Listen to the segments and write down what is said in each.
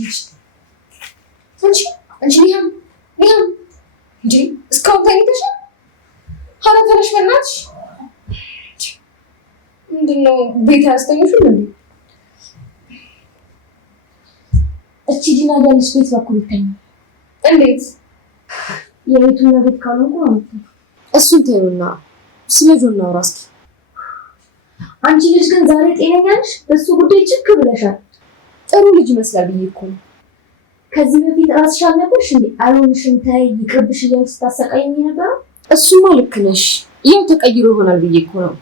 ልጅ አንቺ ሊያም እንጂ እስካሁን ተኝተሻል? ኧረ ተነሽ በእናትሽ። ምንድነው ቤት አያስተኙሽም እንዴ? እቺ ዲና ያለሽ ቤት በኩል ይተኛል። እንዴት? የቤቱን ቤት ካልሆንኩ ማለት ነው። እሱን ተይውና ስለ ጆን ነው ራስኪ። አንቺ ልጅ ግን ዛሬ ጤነኛ ነሽ? በሱ ጉዳይ ችክ ብለሻል። ጥሩ ልጅ ይመስላል ብዬ እኮ ነው። ከዚህ በፊት ራስሽ አልነበርሽ እንዴ አይሆንሽም ታይ ይቅርብሽ እያልሽ ስታሰቃይኝ ነበር? እሱማ ልክ ነሽ። ያው ተቀይሮ ይሆናል ብዬ እኮ ነው።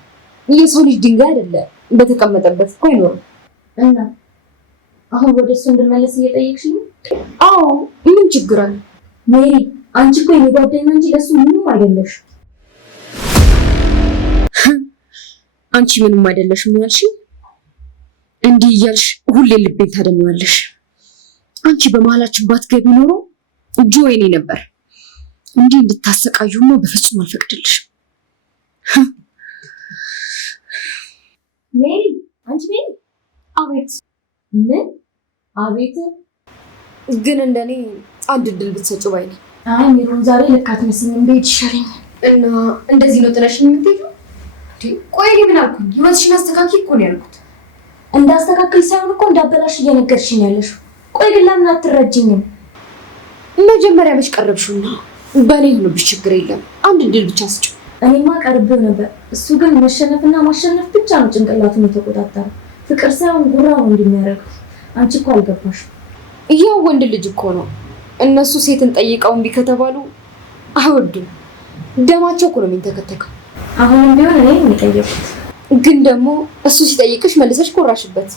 የሰው ልጅ ድንጋይ አይደለ በተቀመጠበት እኮ አይኖርም። እና አሁን ወደ እሱ እንድመለስ እየጠየቅሽኝ? አዎ ምን ችግር አለ? ሜሪ አንቺ እኮ የኔ ጓደኛ እንጂ ለሱ ምንም አይደለሽ። አንቺ ምንም አይደለሽም ያልሽኝ? እንዲህ እያልሽ ሁሌ ልቤን ታደሚዋለሽ። አንቺ በመሀላችን ባትገቢ ኖሮ ጆ የኔ ነበር። እንዲህ እንድታሰቃዩማ በፍጹም አልፈቅድልሽም። ሜሪ አንቺ ሜሪ። አቤት። ምን አቤት? ግን እንደኔ አንድ እድል ብትሰጪው ባይ ነኝ። አይ ሜሮን ዛሬ ልክ አትመስልም። ቤት ይሻለኛል። እና እንደዚህ ነው ጥለሽኝ የምትሄጂው? ቆይ እኔ ምን አልኩኝ? ህይወትሽን አስተካኪ እኮ ነው ያልኩት። እንዳስተካክል ሳይሆን እኮ እንዳበላሽ እየነገርሽኝ ያለሽው። ቆይ ግን ለምን አትረጅኝም? መጀመሪያ መች ቀረብሽውና በእኔ ሆኖብሽ ችግር የለም አንድ እድል ብቻ ስጪው። እኔማ ቀርቤው ነበር። እሱ ግን መሸነፍና ማሸነፍ ብቻ ነው ጭንቅላቱን የተቆጣጠረው። ፍቅር ሳይሆን ጉራ ነው እንደሚያደርገው። አንቺ እኮ አልገባሽም። ያው ወንድ ልጅ እኮ ነው። እነሱ ሴትን ጠይቀው እምቢ ከተባሉ አይወዱም። ደማቸው እኮ ነው የሚንተከተከው። አሁንም ቢሆን እኔ የጠየኩት ግን ደግሞ እሱ ሲጠይቅሽ መልሰሽ ኮራሽበት።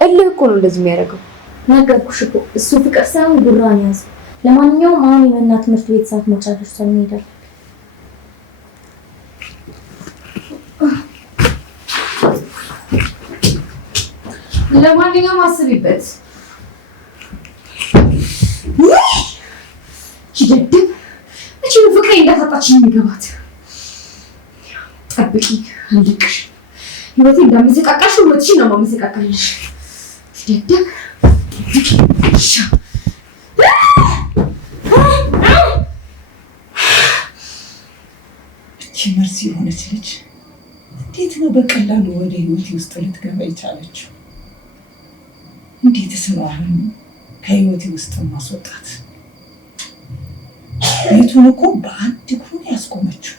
እልህ እኮ ነው እንደዚህ የሚያደርገው። ነገርኩሽ እኮ እሱ ፍቅር ሳይሆን ጉራ ነው ያዘው። ለማንኛውም አሁን የመና ትምህርት ቤት ሰዓት መውጫ ደርሷል። እንሄዳለን። ለማንኛውም አስቢበት። ይደድብ እቺ ፍቅሬ እንዳታጣች ነው የሚገባት። ጠብቂ እንድቅሽ ህይወቴ እንደምትሰቃቃሽ ህይወትሽን ነው የምትሰቃቃልሽ። ይደድብ መርሲ የሆነች ልጅ እንዴት ነው በቀላሉ ወደ ህይወቴ ውስጥ ልትገባ የቻለችው? እንዴትስ ነው አሁን ከህይወቴ ውስጥ ማስወጣት? ቤቱን እኮ በአንድ እግሩ ያስቆመችው።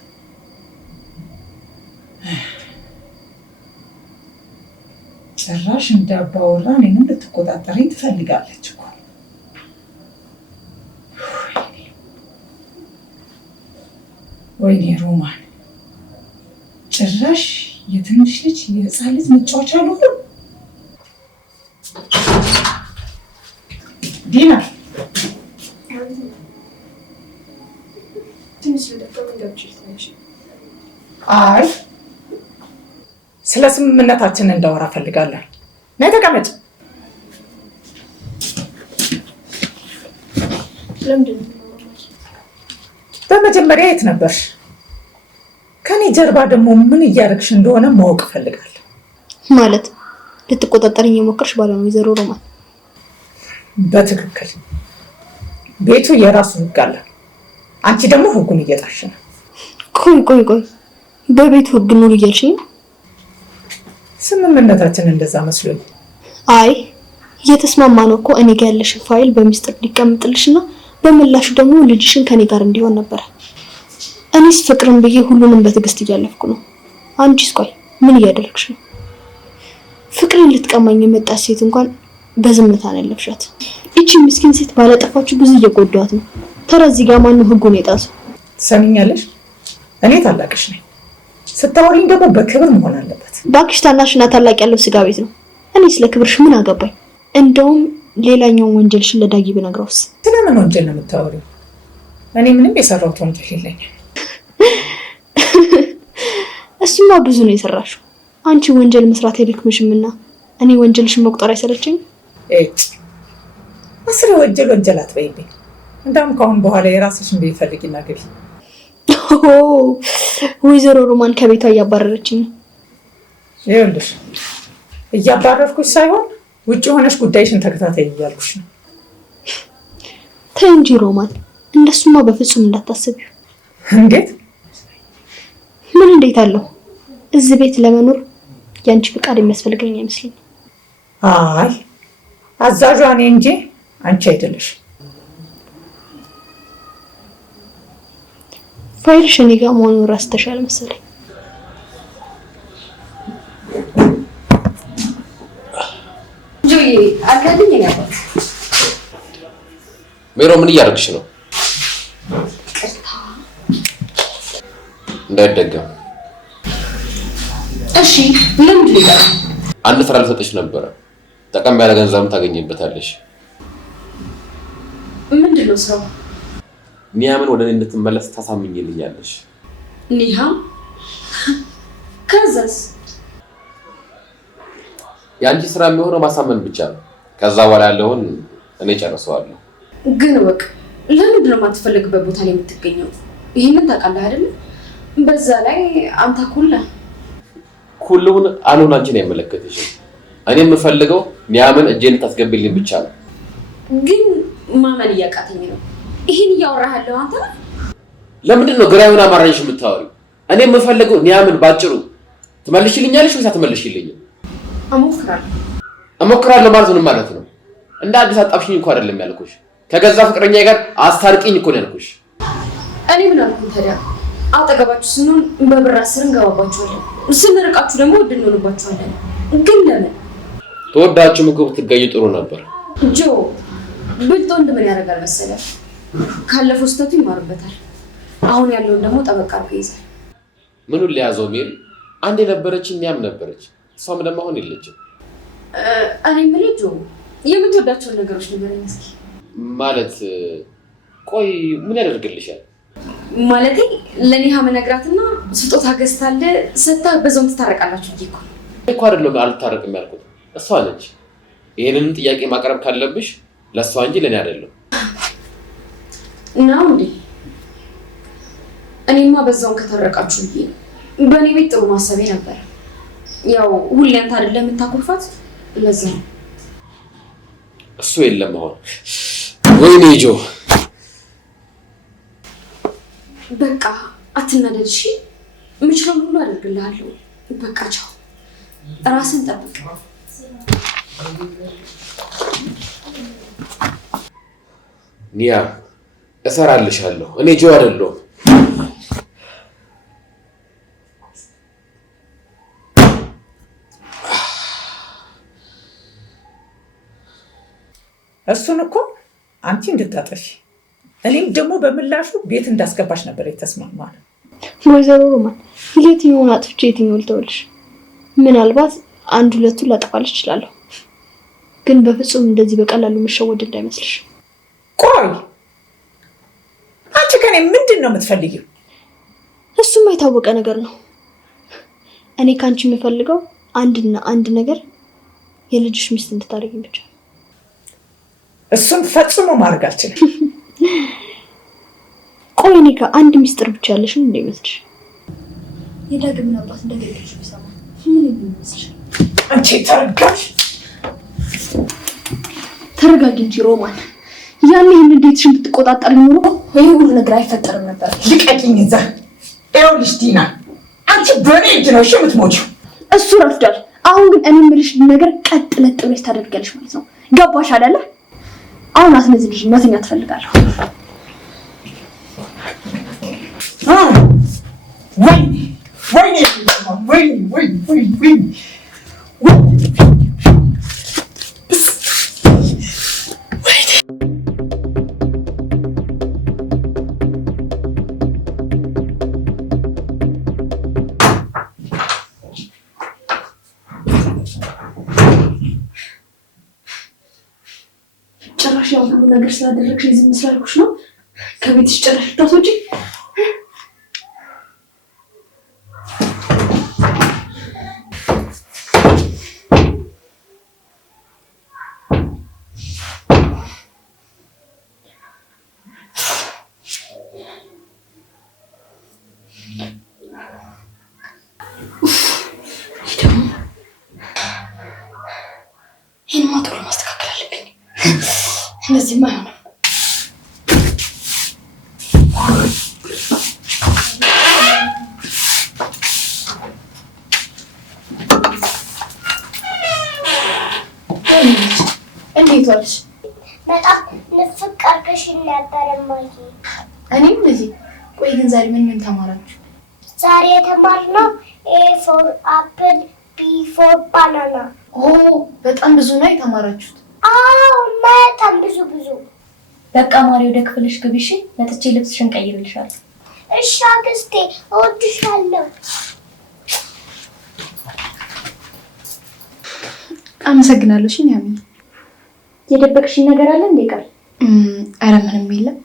ጭራሽ እንዳባወራ እኔንም ልትቆጣጠረኝ ትፈልጋለች እኮ። ወይኔ ሮማን፣ ጭራሽ የትንሽ ልጅ የህፃን ልጅ መጫወቻ አልሆነም። ዲና አይ ስለ ስምምነታችን እንዳወራ ፈልጋለሁ። ነይ ተቀመጭ። በመጀመሪያ የት ነበርሽ? ከኔ ጀርባ ደግሞ ምን እያደረግሽ እንደሆነ ማወቅ ፈልጋለሁ። ማለት ልትቆጣጠሪኝ የሞከርሽ ባለ ነው ወይዘሮ ሮማን? በትክክል ቤቱ የራሱ ህግ አለ። አንቺ ደግሞ ህጉን እየጣሽ ነው። ቆይ በቤቱ ህግ ኑር እያልሽኝ? ስምምነታችን እንደዛ መስሎኝ። አይ እየተስማማነው እኮ እኔ ጋር ያለሽን ፋይል በሚስጥር ሊቀመጥልሽና በምላሹ ደግሞ ልጅሽን ከኔ ጋር እንዲሆን ነበር። እኔስ ፍቅርን ብዬ ሁሉንም በትዕግስት እያለፍኩ ነው። አንቺስ ቆይ ምን እያደረግሽ ነው? ፍቅርን ልትቀማኝ የመጣች ሴት እንኳን በዝምታ ነው ያለፍሻት። እቺ ምስኪን ሴት ባለጠፋችሁ ብዙ እየጎዳት ነው። ተረዚህ ጋር ማን ነው ህጉን የጣሰው? ትሰሚኛለሽ? እኔ ታላቅሽ ነኝ። ስታወሪኝ ደግሞ በክብር መሆን አለበት። ባክሽ ታናሽና ታላቅ ያለው ስጋ ቤት ነው። እኔ ስለ ክብርሽ ምን አገባኝ? እንደውም ሌላኛውን ወንጀልሽን ለዳጊ ብነግረውስ? ስለምን ወንጀል ነው የምታወሪው? እኔ ምንም የሰራሁት ወንጀል የለኝም። እሱማ ብዙ ነው የሰራሽው። አንቺ ወንጀል መስራት አይደክምሽምና እኔ ወንጀልሽን መቁጠር አይሰለችኝም? አስሬ ወንጀል አትበይብኝ። እንደውም ከአሁን በኋላ የራስሽን ቤት ፈልጊና ግቢ። ወይዘሮ ሮማን ከቤቷ እያባረረችኝ ነው። ይኸውልሽ እያባረርኩሽ ሳይሆን ውጭ ሆነሽ ጉዳይሽን ተከታታይ እያልኩሽ ነው። ተይ እንጂ ሮማን፣ እንደሱማ በፍጹም እንዳታስቢው። እንዴት? ምን እንዴት አለው? እዚህ ቤት ለመኖር ያንቺ ፍቃድ የሚያስፈልገኝ አይመስለኝም። አይ አዛዧ እኔ እንጂ አንቺ አይደለሽ። ፋይልሽ እኔ ጋር መሆኑን ረስተሻል መሰለኝ። ጆዬ አጋልኝ ነበር። ሜሮ ምን እያደረግሽ ነው? እንዳይደገም። እሺ ለምን ልቀር? አንድ ስራ ልሰጥሽ ነበረ። ጠቀም ያለ ገንዘብ ታገኝበታለሽ። ምንድነው ስራው? ኒያምን ወደ እኔ እንድትመለስ ታሳምኝልኛለሽ። ኒሃ? ከዛስ? የአንቺ ስራ የሚሆነው ማሳመን ብቻ ነው። ከዛ በኋላ ያለውን እኔ ጨርሰዋለሁ። ግን ወቅ ለምንድን ነው የማትፈልግበት ቦታ ላይ የምትገኘው? ይሄንን ታውቃለህ አይደል? በዛ ላይ አንተ ኩልሁን አሉን አንቺን አይመለከትሽም። እኔ የምፈልገው ኒያምን እጄን ታስገቢልኝ ብቻ ነው። ግን ማመን እያቃተኝ ነው። ይሄን እያወራህ ያለው አንተ ነህ? ለምንድን ነው ግራ የሆነ አማርኛሽ የምታወሪው? እኔ የምፈልገው ኒያምን ባጭሩ ትመልሽልኛለሽ ወይስ አትመልሽልኝም? እሞክራለሁ ማለት ምን ማለት ነው? እንደ አዲስ አጣብሽኝ እንኳን አይደለም ያልኩሽ። ከገዛ ፍቅረኛዬ ጋር አስታርቂኝ እኮ ነው ያልኩሽ። እኔ ምን አልኩኝ ታዲያ? አጠገባችሁ ስንሆን በብር አስር እንገባባችኋለን፣ ስንርቃችሁ ደግሞ ውድ እንሆንባችኋለን። ግን ለምን? ተወዳችሁ ምግብ ትገኙ ጥሩ ነበር። ጆ ብልጥ ወንድ ምን ያደርጋል መሰለህ? ካለፈው ስህተቱ ይማርበታል። አሁን ያለውን ደግሞ ጠበቃ አድርጎ ይይዛል። ምኑን ሊያዘው ሜሪ? አንድ የነበረች ኒያም ነበረች። እሷም ደግሞ አሁን የለችም። እኔ የምልህ ጆ የምትወዳቸውን ነገሮች ንገረኝ እስኪ። ማለት ቆይ ምን ያደርግልሻል? ማለቴ ለኒሃ መነግራትና ስጦታ ገዝታለህ ሰታ በዛውም ትታረቃላችሁ እኮ አይደለም አልታረቅም ያልኩት እሷ ነች። ይሄንን ጥያቄ ማቅረብ ካለብሽ ለሷ እንጂ ለኔ አይደለም። ነው እንዴ? እኔማ በዛውም ከታረቃችሁ ብዬ በእኔ ቤት ጥሩ ማሰቤ ነበር። ያው ሁሌ አንተ አይደለም የምታኮርፋት፣ ለዛ ነው። እሱ የለም አሁን። ወይኔ ጆ በቃ አትናደድ እሺ። የምችለውን ሁሉ አደርግልሃለሁ። በቃ ቻው፣ ራስን ጠብቅ። ኒያ እሰራልሻለሁ። እኔ ጆ አይደለሁም። እሱን እኮ አንቺ እንድታጠፊ እኔም ደግሞ በምላሹ ቤት እንዳስገባሽ ነበር የተስማማነው። ወይዘሮ ሮማን የትኛውን አጥፍቼ የትኛውን ልተውልሽ? ምናልባት አንድ ሁለቱን ላጠፋልሽ እችላለሁ፣ ግን በፍጹም እንደዚህ በቀላሉ መሸወድ እንዳይመስልሽ። ቆይ አንቺ ከኔ ምንድን ነው የምትፈልጊው? እሱም የታወቀ ነገር ነው። እኔ ካንቺ የምፈልገው አንድና አንድ ነገር የልጅሽ ሚስት እንድታደርጊኝ ብቻ። እሱን ፈጽሞ ማድረግ አልችልም። ቆይ እኔ ከአንድ ሚስጥር ብቻ ያለሽ ምን እንደሚመስልሽ? የዳግም አባት እንደገለልሽ ቢሰማ ምን እንደሚመስልሽ? አንቺ ተረጋጊ። ተረጋጊ እንጂ ሮማን። ያኔ ይሄን እንዴትሽን ብትቆጣጠር ኖሮ ይሄ ሁሉ ነገር አይፈጠርም ነበር። ልቀቂኝ እዛ። ይኸውልሽ ዲና፣ አንቺ በእኔ እጅ ነው እሺ የምትሞቺው። እሱ ረፍዷል። አሁን ግን እኔ የምልሽ ነገር ቀጥ ለጥ ብለሽ ታደርጊያለሽ ማለት ነው። ገባሽ አይደለ? አሁን አስነዝልሽ መተኛ ትፈልጋለሁ። ወይኔ ወይኔ ወይኔ ጭራሽ ያው ሁሉ ነገር ስላደረግሽ ዝም ስላልኩሽ ነው ከቤትሽ ጭራሽ ልታስወጪ? ይሄን ማጥሮ ማስተካከል አለብኝ። እንደዚህ አይሆንም። ዋልሽ? በጣም ንፍቅ አድርገሽኝ ነበር እማዬ። እኔም ልጅ። ቆይ ግን ዛሬ ምን ተማራችሁ? ዛሬ የተማርነው ኤ ፎር አፕል፣ ቢ ፎር ባናና። ኦ በጣም ብዙ ነው የተማራችሁት። አዎ በጣም ብዙ። በቃ ማሪ ወደ ክፍልሽ ግቢ እሺ። መጥቼ ልብስሽን ቀይርልሻለሁ። እሺ አክስቴ እወድሻለሁ። አመሰግናለሁ። እሺ ኒያሚ። የደበቅሽኝ ነገር አለ እንዴ ቃል? ኧረ ምንም የለም።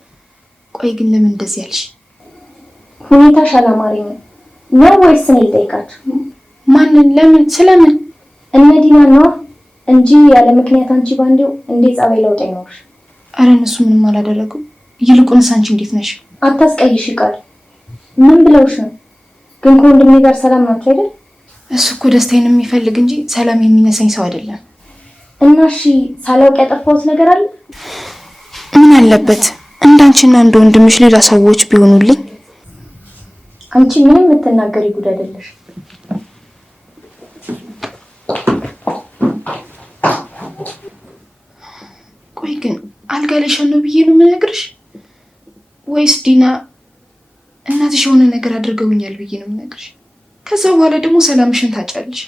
ቆይ ግን ለምን እንደዚህ ያልሽ? ሁኔታሽ አላማረኝም ነው ወይስ እኔ ልጠይቃችሁ? ማንን? ለምን? ስለምን? እነ ዲና ነው እንጂ ያለ ምክንያት አንቺ ባንዴው እንዴት ጸባይ ለውጥ አይኖርሽ? ኧረ እነሱ ምንም አላደረጉም። ይልቁንስ አንቺ እንዴት ነሽ? አታስቀይሽ ቃል። ምን ብለውሽ ነው? ግን ከወንድሜ ጋር ሰላም ናቸው አይደል? እሱ እኮ ደስታዬን የሚፈልግ እንጂ ሰላም የሚነሳኝ ሰው አይደለም። እና እሺ ሳላውቅ ያጠፋሁት ነገር አለ? ምን አለበት እንዳንቺና እንደ ወንድምሽ ሌላ ሰዎች ቢሆኑልኝ? አንቺ ምንም የምትናገሪ ጉድ አይደለሽ። ቆይ ግን አልጋ ላይ ሸኖ ብዬ ነው የምነግርሽ ወይስ ዲና እናትሽ የሆነ ነገር አድርገውኛል ብዬ ነው የምነግርሽ? ከዛ በኋላ ደግሞ ሰላምሽን ታጫለሽ።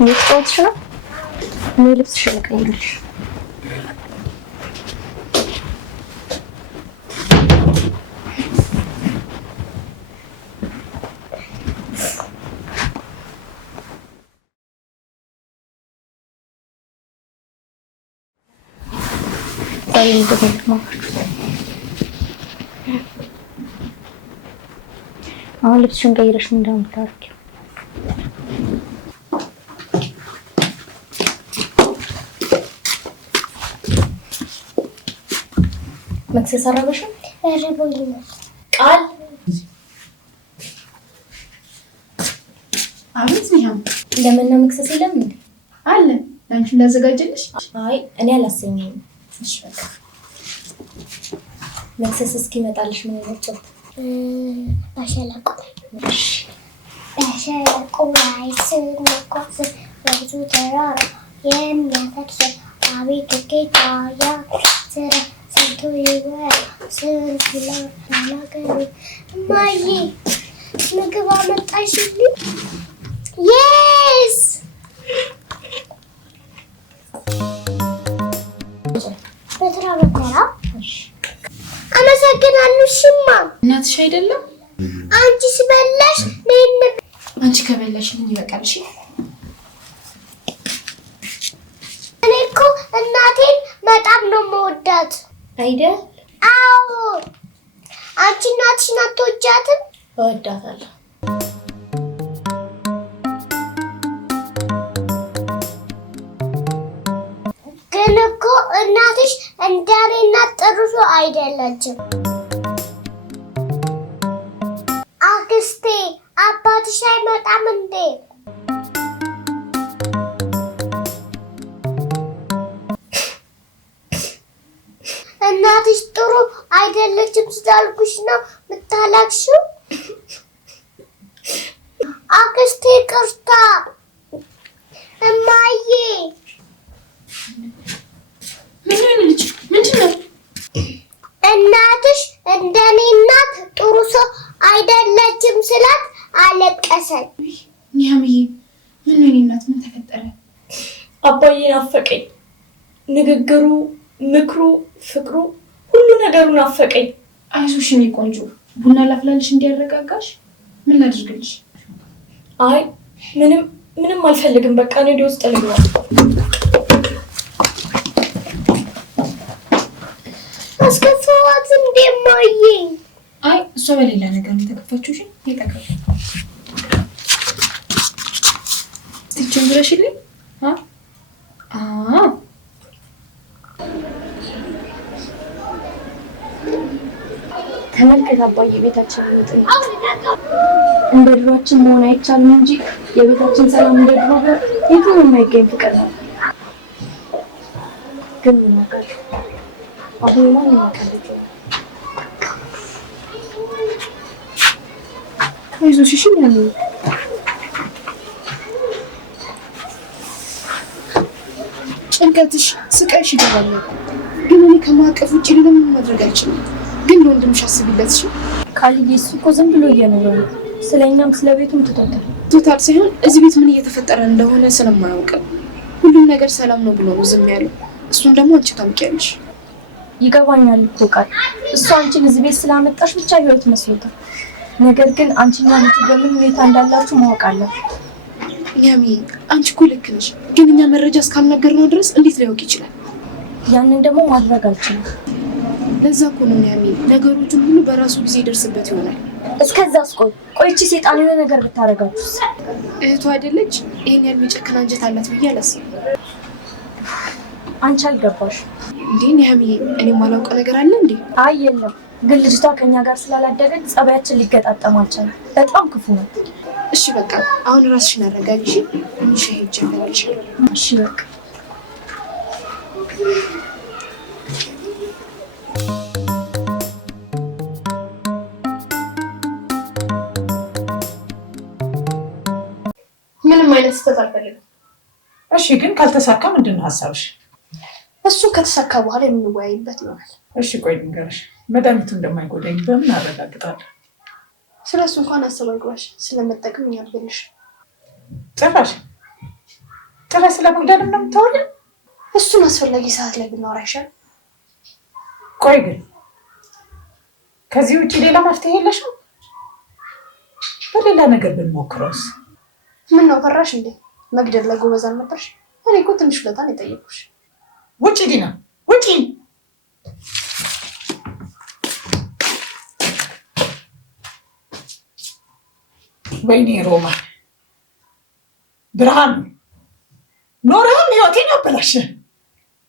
እየተጫወትሽ ነው? እኔ ልብስሽን ልቀይርልሽ። አሁን ልብስሽን ቀይረሽ ምን እንደምታደርጊው መክሰስ አረበሽም? እርቦኛል። ቃል አቤት ነው። ለምን መክሰስ የለም እንዴ? አለ ላንቺ እንዳዘጋጀልሽ። አይ እኔ አላሰኘኝም። እሺ በቃ መክሰስ እስኪመጣልሽ ምን ይመጣል? በሸለቆ ላይ ስንጓዝ ወንዙ ተራራ የሚያፈርስ አቤት ጌታ ያ ስራ ስንቱ ይወራ ስንቱ ላናገሩ። እማዬ ምግብ አመጣሽልኝ? የስ በተራ አመሰግናለሁ። ሽማ እናትሽ አይደለም? አንቺስ በላሽ? አንቺ ከበላሽ ምን ይበቃል? እሺ እኔ እኮ እናቴን በጣም ነው የምወዳት አይደል? አዎ። አንቺ እናትሽን አትወጃትም? እወዳታለሁ። ግን እኮ እናትሽ እንደኔ እናት ጥሩ ሰው አይደለችም። አክስቴ አባትሽ አይመጣም እንዴ? እናትሽ ጥሩ አይደለችም ስላልኩሽ ነው የምታለቅሽው? አክስቴ ቅርታ። እማዬ ምንድን ነው? እናትሽ እንደኔ እናት ጥሩ ሰው አይደለችም ስላት አለቀሰች። ኒያምዬ ምን ነው? እናት ምን ተፈጠረ? አባዬ ናፈቀኝ። ንግግሩ፣ ምክሩ፣ ፍቅሩ፣ ሁሉ ነገሩ ናፈቀኝ። አይዞሽ የኔ ቆንጆ፣ ቡና ላፍላልሽ እንዲያረጋጋሽ። ምን ላድርግልሽ? አይ ምንም አልፈልግም። በቃ እኔ ወደ ውስጥ ልግባ። አስከፋዋት እንዴ እማዬ? አይ እሷ በሌላ ነገር ነው የተከፋችው። እሺ ይጠቀም ትችን ብለሽልኝ ተመልከት አባዬ፣ ቤታችን ይወጥ እንደ ድሯችን መሆን አይቻልም እንጂ የቤታችን ሰላም እንደ ድሮ የትም የማይገኝ ፍቅር ነው። ግን ምን ነገር አሁን ማን ያቀልጥ አይዞሽ እሺ ያለው ጭንቀትሽ ስቃይሽ ይገባል። ግን እኔ ከማቀፍ ውጪ ለምን ማድረግ አልችልም። ግን ለወንድምሽ አስቢለት እሺ። ካልዬ እሱ እኮ ዝም ብሎ እየኖረ ነው። ስለኛም ስለቤቱም ቶታል ሳይሆን እዚህ ቤት ምን እየተፈጠረ እንደሆነ ስለማያውቅ ሁሉም ነገር ሰላም ነው ብሎ ነው ዝም ያለው። እሱን ደግሞ አንቺ ታውቂያለሽ። ይገባኛል እኮ ቃል እሱ አንቺን እዚህ ቤት ስላመጣሽ ብቻ ህይወት መስሎታል። ነገር ግን አንቺና ልጅ በምን ሁኔታ እንዳላችሁ ማወቅ አለበት። ያሚ አንቺ እኮ ልክ ነሽ። ግን እኛ መረጃ እስካልነገርነው ድረስ እንዴት ሊያውቅ ይችላል? ያንን ደግሞ ማድረግ አልችልም። ለዛ እኮ ነው ያሚ ነገሮችን ሁሉ በራሱ ጊዜ ይደርስበት ይሆናል። እስከዛስ ቆይቺ ሰይጣን የሆነ ነገር ብታረጋችሁስ? እህቱ አይደለች? ይሄን ያህል የሚጨክን አንጀት አላት ብዬ አላስብም። አንቺ አልገባሽ እንዴ ያሚ? እኔ የማላውቀው ነገር አለ እንዴ? አይ የለም። ግን ልጅቷ ከኛ ጋር ስላላደገች ጸባያችን ሊገጣጠም አልቻለም። በጣም ክፉ ነው። እሺ በቃ አሁን ራስሽን አረጋጊ። እሺ ሄጄ እመጣለሁ። እሺ በቃ ምንም አይነት ስህተት አልፈልግም። እሺ ግን ካልተሳካ ምንድን ነው ሀሳብሽ? እሱ ከተሳካ በኋላ የምንወያይበት ይሆናል። እሺ ቆይ ልንገርሽ፣ መድኃኒቱ እንደማይጎዳኝ በምን አረጋግጣለሁ? ስለሱ እንኳን አስብ አይግባሽ። ስለመጠቀም ያልብልሽ ጭራሽ ስለመግደልም ነው የምታወሪው? እሱን አስፈላጊ ሰዓት ላይ ብናወራ ይሻል። ቆይ ግን ከዚህ ውጭ ሌላ መፍትሄ የለሽም? በሌላ ነገር ብንሞክረውስ? ምን ነው ፈራሽ እንዴ? መግደል ላይ ጎበዝ አልነበርሽ? እኔ እኮ ትንሽ ለታን የጠየኩሽ። ውጪ ዲና ውጪ። ወይኔ ሮማ ብርሃን ኖረህም ህይወቴን አበላሸ።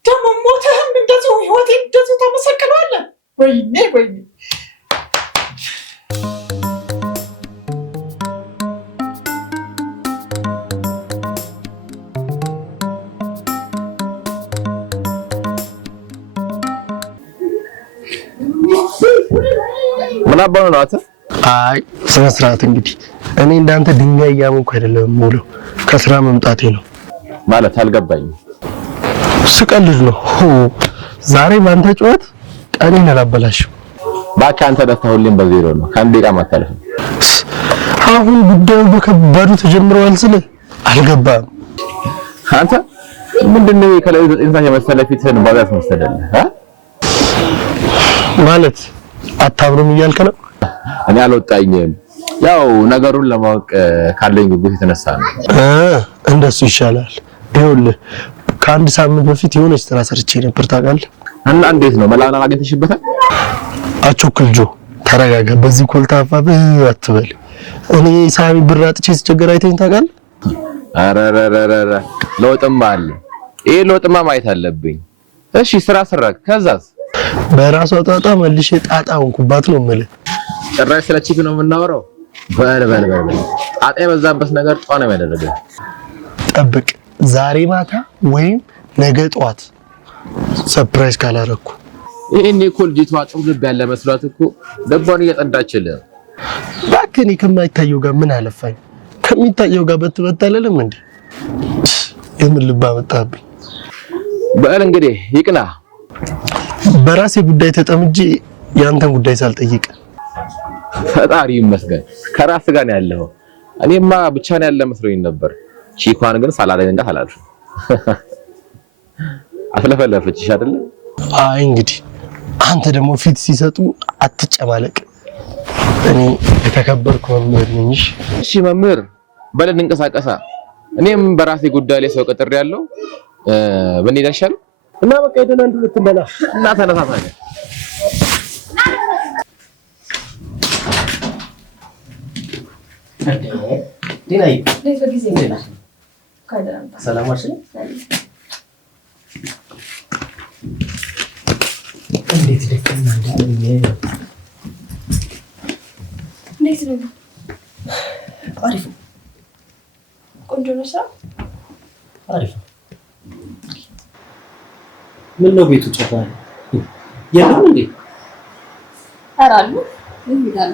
ደግሞ ሞተህም እንደዚሁ ህይወቴን እንደዚሁ ታመሰቅለዋለህ። ወይኔ ምን አባው ነው አተ? አይ ስነ ስርዓት። እንግዲህ እኔ እንዳንተ ድንጋይ እያመንኩ አይደለም የምውለው፣ ከስራ መምጣቴ ነው። ማለት አልገባኝም። ስቀልድ ነው። ዛሬ ባንተ ጨዋታ ቀኔን አላበላሽም። ባካ አንተ ደስታ ሁሌም በዜሮ ነው። ከአንድ ደቂቃ ማታለፍ። አሁን ጉዳዩ በከባዱ ተጀምሯል ስለ አልገባም። አንተ ምንድነው የከለው እንሳ የመሰለ ፊትህን ባዛት መሰለህ? ማለት አታብሩም እያልከ ነው? እኔ አልወጣኝም። ያው ነገሩን ለማወቅ ካለኝ ጉጉት የተነሳ ነው። እንደሱ ይሻላል። ይኸውልህ ከአንድ ሳምንት በፊት የሆነች ስራ ሰርቼ ነበር ታውቃለህ። እና እንዴት ነው መላና አግኝተሽበታል? አቾክልጆ ተረጋጋ። በዚህ ኮልታፋ አትበል። እኔ ሳሚ ብር አጥቼ ስቸገር አይተኝ ታውቃለህ? አረረረረ ለውጥማ አለ። ይሄ ለውጥማ ማየት አለብኝ። እሺ ስራ ሰራክ፣ ከዛስ? በራሷ ጣጣ መልሼ ጣጣውን ኩባት ነው የምልህ። ጭራሽ ስለ ቺፕ ነው የምናወራው? በል ጣጣ የበዛበት ነገር ጧ ነው የሚያደርገው። ጠብቅ፣ ዛሬ ማታ ወይም ነገ ጠዋት ሰርፕራይዝ ካላረኩ። ይሄኔ እኮ ልጅቷ ጥሩ ልብ ያለ መስሏት እኮ ልቧን እየጠዳችልህ። እባክህ እኔ ከማይታየው ጋር ምን አለፋኝ? ከሚታየው ጋር በትበታለልም እንዴ? የምን ልብ አመጣብኝ? በል እንግዲህ ይቅና። በራሴ ጉዳይ ተጠምጄ ያንተን ጉዳይ ሳልጠይቅ። ፈጣሪ ይመስገን ከራስ ጋር ነው ያለው። እኔማ ብቻ ነው ያለ መስሎኝ ነበር። ቺኳን ግን ሳላላይ እንዳ አላልሽ። አፍለፈለፈችሽ አይደል? አይ እንግዲህ አንተ ደግሞ ፊት ሲሰጡ አትጨማለቅ። እኔ የተከበርኩ መምህር ነኝ። እሺ መምህር በለን እንቀሳቀሳ። እኔም በራሴ ጉዳይ ላይ ሰው ቀጥሬ ያለው በእኔ ይደርሻል እና በቃ ሄደን አንድ ሁለት እንበላ እና ተነሳሳለ። ዲናይ ለጊዜ ነው ሰላም አልሽ? እንዴት ደከመኝ እንዴ? እንዴት ነው? አሪፍ ነው። ቆንጆ ነው ስራ? አሪፍ ነው። ምን ነው ቤቱ ጨፋ? የለም እንዴ? ኧረ አሉ ይላሉ